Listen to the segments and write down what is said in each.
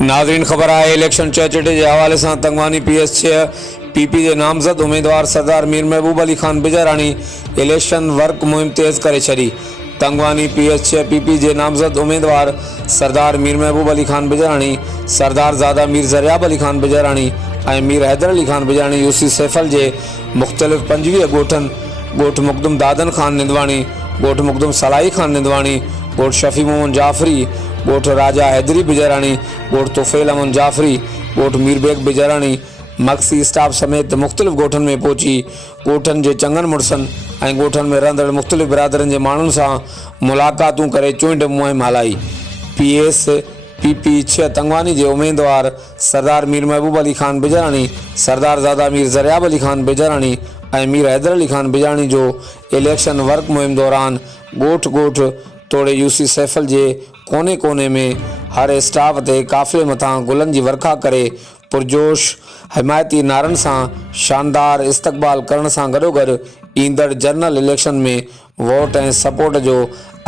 नाज़रीन ख़बर आहे इलेक्शन चौचटे के हवाले से तंगवानी PS6 PP के नामज़द उम्मीदवार सरदार मीर महबूब अली खान बिजरानी इलेक्शन वर्क मुहिम तेज़ करे छड़ी। तंगवानी PS6 PP के नामज़द उम्मीदवार सरदार मीर महबूब अली खान बिजरानी, सरदार ज़ादा मीर ज़रियाब अली खान बिजरानी और मीर हैदर अली खान बिजरानी UC सैफल के मुख्तलिफ़ 25 गोठन गोठ मुक़दम दादन खान निंदवानी, गोठ मुक़दम सलाई खान निंदवानी, गोठ शफ़ी मोहम्मद जाफरी, गोठ राजा हैदरी बिजरानी, गोठ तोफ़ेल अमन जाफरी, गोठ मीरबेग बिजरानी मक्सी स्टाफ समेत मुख्तलिफ़ गोठन में पहुंची गोठन के चंगन मुड़सन और गोठन में रहंदड़ मुख्तलिफ़ बिरादरन के मानुन से मुलाकातूं करे चूंड मुहिम हलाई। PS PP 6 तंगवानी के उम्मीदवार सरदार मीर महबूब अली खान बिजरानी, सरदार ज़ादा मीर ज़रियाब अली खान बिजरानी और मीर हैदर अली खान बिजरानी जो इलेक्शन वर्क मुहिम दौरान गोठ गोठ तोड़े UC सैफल के कोने कोने में हर स्टाफ ते काफ़िले मथा गुलन की वर्खा करे पुरजोश हिमायती नारन से शानदार इस्तकबाल करण से गडोगड ईंदड़ जनरल इलेक्शन में वोट और सपोर्ट जो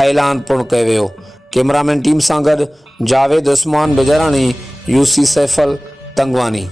ऐलान पूर्ण किया वियो। कैमरामैन टीम से गड जावेद उस्मान बिजरानी UC सैफल तंगवानी।